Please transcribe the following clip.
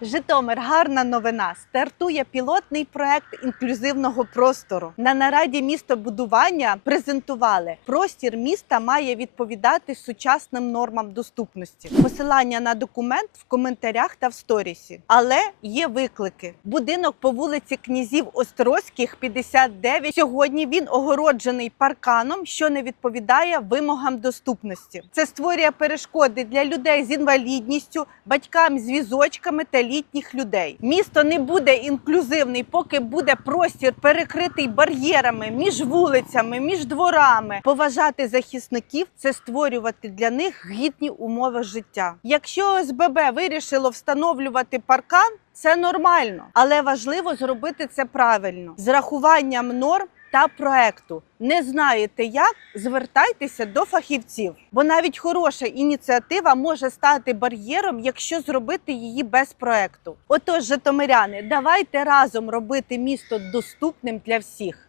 Житомир, гарна новина. Стартує пілотний проект інклюзивного простору. На нараді містобудування презентували простір міста має відповідати сучасним нормам доступності. Посилання на документ в коментарях та в сторісі. Але є виклики. Будинок по вулиці князів Острозьких, 59. Сьогодні він огороджений парканом, що не відповідає вимогам доступності. Це створює перешкоди для людей з інвалідністю, батькам з візочками та літніх людей. Місто не буде інклюзивний, поки буде простір перекритий бар'єрами між вулицями, між дворами. Поважати захисників це створювати для них гідні умови життя. Якщо ОСББ вирішило встановлювати паркан, це нормально, але важливо зробити це правильно з рахуванням норм та проекту. Не знаєте як? Звертайтеся до фахівців, бо навіть хороша ініціатива може стати бар'єром, якщо зробити її без проекту. Отож, житомиряни, давайте разом робити місто доступним для всіх.